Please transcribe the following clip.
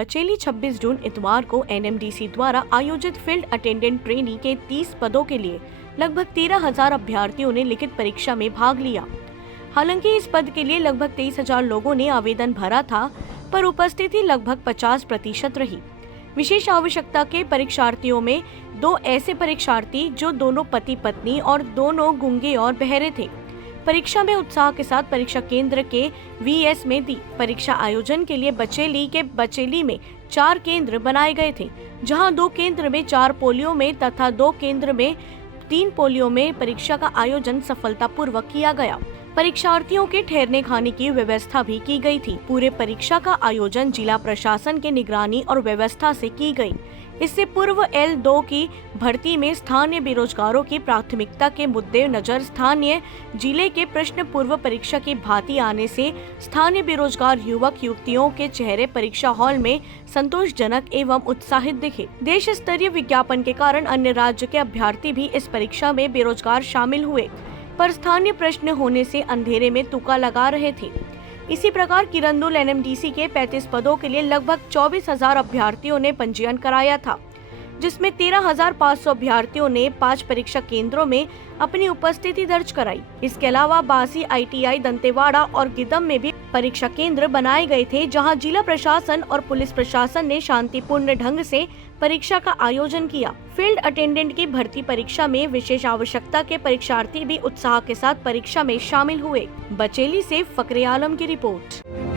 बचेली 26 जून इतवार को एनएमडीसी द्वारा आयोजित फील्ड अटेंडेंट ट्रेनी के 30 पदों के लिए लगभग 13,000 अभ्यर्थियों ने लिखित परीक्षा में भाग लिया। हालांकि इस पद के लिए लगभग 23,000 लोगों ने आवेदन भरा था, पर उपस्थिति लगभग 50% रही। विशेष आवश्यकता के परीक्षार्थियों में 2 ऐसे परीक्षार्थी जो दोनों पति पत्नी और दोनों गूंगे और बहरे थे। परीक्षा में उत्साह के साथ परीक्षा केंद्र के वीएस में दी। परीक्षा आयोजन के लिए बचेली में 4 केंद्र बनाए गए थे, जहां 2 केंद्र में 4 पोलियो में तथा 2 केंद्र में 3 पोलियो में परीक्षा का आयोजन सफलतापूर्वक किया गया। परीक्षार्थियों के ठहरने खाने की व्यवस्था भी की गई थी। पूरे परीक्षा का आयोजन जिला प्रशासन के निगरानी और व्यवस्था से की गई। इससे पूर्व L2 की भर्ती में स्थानीय बेरोजगारों की प्राथमिकता के मुद्दे नजर स्थानीय जिले के प्रश्न पूर्व परीक्षा की भांति आने से स्थानीय बेरोजगार युवक युवतियों के चेहरे परीक्षा हॉल में संतोषजनक एवं उत्साहित दिखे। देश स्तरीय विज्ञापन के कारण अन्य राज्य के अभ्यर्थी भी इस परीक्षा में बेरोजगार शामिल हुए, पर स्थानीय प्रश्न होने से अंधेरे में तुक्का लगा रहे थे। इसी प्रकार किरंदुल एनएमडीसी के 35 पदों के लिए लगभग 24,000 अभ्यर्थियों ने पंजीयन कराया था, जिसमें 13,500 अभ्यर्थियों ने 5 परीक्षा केंद्रों में अपनी उपस्थिति दर्ज कराई। इसके अलावा बासी, ITI, दंतेवाड़ा और गिदम में भी परीक्षा केंद्र बनाए गए थे, जहां जिला प्रशासन और पुलिस प्रशासन ने शांतिपूर्ण ढंग से परीक्षा का आयोजन किया। फील्ड अटेंडेंट की भर्ती परीक्षा में विशेष आवश्यकता के परीक्षार्थी भी उत्साह के साथ परीक्षा में शामिल हुए। बचेली से फकरे आलम की रिपोर्ट।